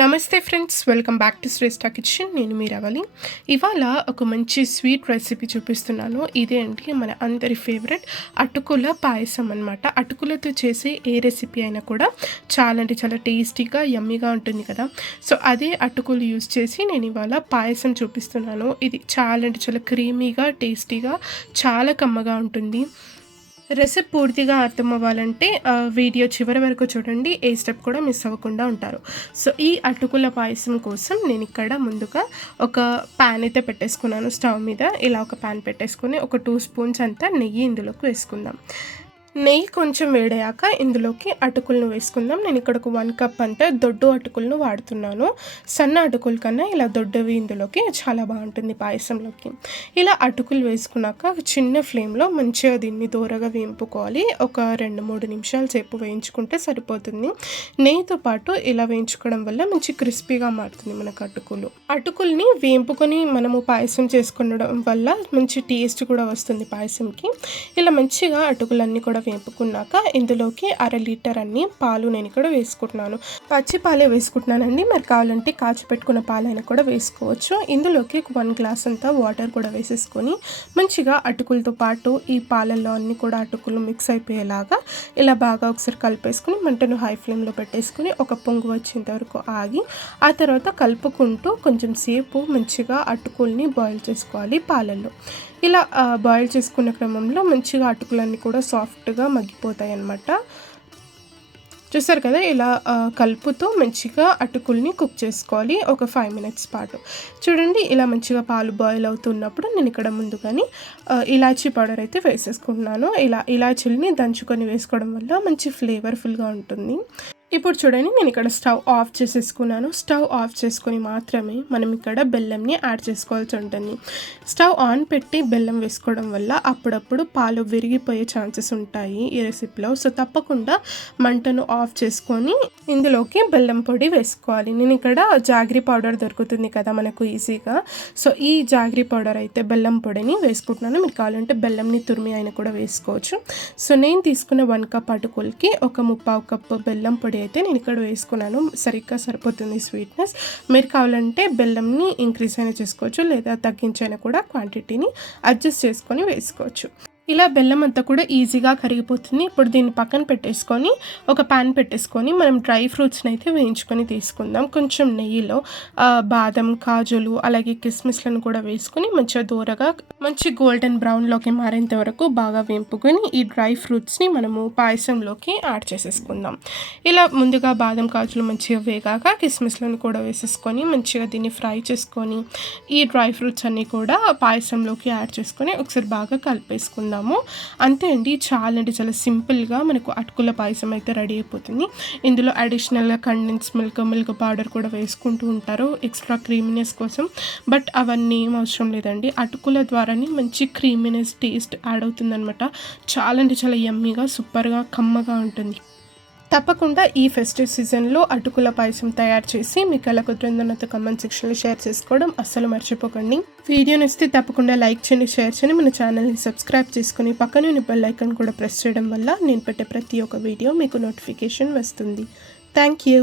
నమస్తే friends, welcome back to Shreshta kitchen. నేను మీ రవలి. ఇవాళ ఒక మంచి స్వీట్ రెసిపీ చూపిస్తున్నాను. ఇదే అండి మన అందరి ఫేవరెట్ అటుకుల పాయసం అనమాట. అటుకులతో చేసే ఏ రెసిపీ అయినా కూడా చాలా అంటే చాలా టేస్టీగా యమ్మీగా ఉంటుంది కదా. సో అదే అటుకులు యూజ్ చేసి నేను ఇవాళ పాయసం చూపిస్తున్నాను. ఇది చాలా అంటే చాలా క్రీమీగా, టేస్టీగా, చాలా కమ్మగా ఉంటుంది. రెసిపీ పూర్తిగా అర్థం అవ్వాలంటే వీడియో చివరి వరకు చూడండి. ఏ స్టెప్ కూడా మిస్ అవ్వకుండా ఉంటారు. సో ఈ అటుకుల పాయసం కోసం నేను ఇక్కడ ముందుగా ఒక ప్యాన్ అయితే పెట్టేసుకున్నాను. స్టవ్ మీద ఇలా ఒక ప్యాన్ పెట్టేసుకొని ఒక 2 స్పూన్స్ అంతా నెయ్యి ఇందులోకి వేసుకుందాం. నెయ్యి కొంచెం వేడయ్యాక ఇందులోకి అటుకులను వేసుకుందాం. నేను ఇక్కడ ఒక 1 కప్ అంటే దొడ్డు అటుకులను వాడుతున్నాను. సన్న అటుకుల కన్నా ఇలా దొడ్డవి ఇందులోకి చాలా బాగుంటుంది పాయసంలోకి. ఇలా అటుకులు వేసుకున్నాక చిన్న ఫ్లేమ్లో మంచిగా దీన్ని దూరగా వేయింపుకోవాలి. ఒక 2-3 నిమిషాల సేపు వేయించుకుంటే సరిపోతుంది. నెయ్యితో పాటు ఇలా వేయించుకోవడం వల్ల మంచి క్రిస్పీగా మారుతుంది మనకు అటుకులు. అటుకుల్ని వేయింపుకొని మనము పాయసం చేసుకునడం వల్ల మంచి టేస్ట్ కూడా వస్తుంది పాయసంకి. ఇలా మంచిగా అటుకులన్నీ కూడా వేపుకున్నాక ఇందులోకి 1/2 లీటర్ అన్ని పాలు నేను ఇక్కడ వేసుకుంటున్నాను. పచ్చి పాలే వేసుకుంటున్నానండి. మరి కావాలంటే కాచి పెట్టుకున్న పాలైనా కూడా వేసుకోవచ్చు. ఇందులోకి 1 గ్లాస్ అంతా వాటర్ కూడా వేసేసుకొని మంచిగా అటుకులతో పాటు ఈ పాలల్లో అన్నీ కూడా అటుకులు మిక్స్ అయిపోయేలాగా ఇలా బాగా ఒకసారి కలిపేసుకుని మంటను హై ఫ్లేమ్లో పెట్టేసుకుని ఒక పొంగు వచ్చేంత వరకు ఆగి ఆ తర్వాత కలుపుకుంటూ కొంచెం సేపు మంచిగా అటుకుల్ని బాయిల్ చేసుకోవాలి పాలల్లో. ఇలా బాయిల్ చేసుకున్న క్రమంలో మంచిగా అటుకులన్నీ కూడా సాఫ్ట్గా మగ్గిపోతాయి అన్నమాట. చూసారు కదా, ఇలా కలుపుతూ మంచిగా అటుకుల్ని కుక్ చేసుకోవాలి ఒక 5 మినిట్స్ పాటు. చూడండి, ఇలా మంచిగా పాలు బాయిల్ అవుతున్నప్పుడు నేను ఇక్కడ ముందుగానే ఇలాచీ పౌడర్ అయితే వేసేసుకుంటున్నాను. ఇలా ఇలాచీలని దంచుకొని వేసుకోవడం వల్ల మంచి ఫ్లేవర్ఫుల్గా ఉంటుంది. ఇప్పుడు చూడండి, నేను ఇక్కడ స్టవ్ ఆఫ్ చేసేసుకున్నాను. స్టవ్ ఆఫ్ చేసుకొని మాత్రమే మనం ఇక్కడ బెల్లంని యాడ్ చేసుకోవాల్సి ఉంటుంది. స్టవ్ ఆన్ పెట్టి బెల్లం వేసుకోవడం వల్ల అప్పుడప్పుడు పాలు విరిగిపోయే ఛాన్సెస్ ఉంటాయి ఈ రెసిపీలో. సో తప్పకుండా మంటను ఆఫ్ చేసుకొని ఇందులోకి బెల్లం పొడి వేసుకోవాలి. నేను ఇక్కడ జాగ్రీ పౌడర్ దొరుకుతుంది కదా మనకు ఈజీగా. సో ఈ జాగ్రీ పౌడర్ అయితే బెల్లం పొడిని వేసుకుంటున్నాను. మీరు కావాలంటే బెల్లంని తురిమి అయినా కూడా వేసుకోవచ్చు. సో నేను తీసుకున్న 1 కప్ అటుకులకి ఒక 3/4 కప్పు బెల్లం పొడి అయితే నేను ఇక్కడ వేసుకున్నాను. సరిగ్గా సరిపోతుంది స్వీట్నెస్. మీరు కావాలంటే బెల్లంని ఇంక్రీజ్ అయినా చేసుకోవచ్చు, లేదా తగ్గించైనా కూడా క్వాంటిటీని అడ్జస్ట్ చేసుకొని వేసుకోవచ్చు. ఇలా బెల్లం అంతా కూడా ఈజీగా కరిగిపోతుంది. ఇప్పుడు దీన్ని పక్కన పెట్టేసుకొని ఒక ప్యాన్ పెట్టేసుకొని మనం డ్రై ఫ్రూట్స్ని అయితే వేయించుకొని తీసుకుందాం. కొంచెం నెయ్యిలో బాదం, కాజులు, అలాగే కిస్మిస్లను కూడా వేసుకొని మంచిగా దూరగా మంచి గోల్డెన్ బ్రౌన్లోకి మారేంత వరకు బాగా వేంపుకొని ఈ డ్రై ఫ్రూట్స్ని మనము పాయసంలోకి యాడ్ చేసేసుకుందాం. ఇలా ముందుగా బాదం, కాజులు మంచిగా వేగాక కిస్మిస్లను కూడా వేసేసుకొని మంచిగా దీన్ని ఫ్రై చేసుకొని ఈ డ్రై ఫ్రూట్స్ అన్నీ కూడా పాయసంలోకి యాడ్ చేసుకొని ఒకసారి బాగా కలిపేసుకుందాం. అంతే అండి, చాలా అంటే చాలా సింపుల్గా మనకు అటుకుల పాయసం అయితే రెడీ అయిపోతుంది. ఇందులో అడిషనల్గా కండెన్స్ మిల్క్ పౌడర్ కూడా వేసుకుంటూ ఉంటారు ఎక్స్ట్రా క్రీమీనెస్ కోసం. బట్ అవన్నీ ఏం అవసరం లేదండి. అటుకుల ద్వారానే మంచి క్రీమీనెస్ టేస్ట్ యాడ్ అవుతుందన్నమాట. చాలా అంటే చాలా యమ్మీగా, సూపర్గా, కమ్మగా ఉంటుంది. తప్పకుండా ఈ ఫెస్టివ్ సీజన్లో అటుకుల పాయసం తయారు చేసి మీకు ఎలా కుదిరిందో నాతో కామెంట్ సెక్షన్లో షేర్ చేసుకోవడం అస్సలు మర్చిపోకండి. వీడియో నచ్చితే తప్పకుండా లైక్ చేయండి, షేర్ చేయండి, మన ఛానల్ని సబ్స్క్రైబ్ చేసుకుని పక్కన బెల్ ఐకాన్ కూడా ప్రెస్ చేయడం వల్ల నేను పెట్టే ప్రతి ఒక్క వీడియో మీకు నోటిఫికేషన్ వస్తుంది. Thank you.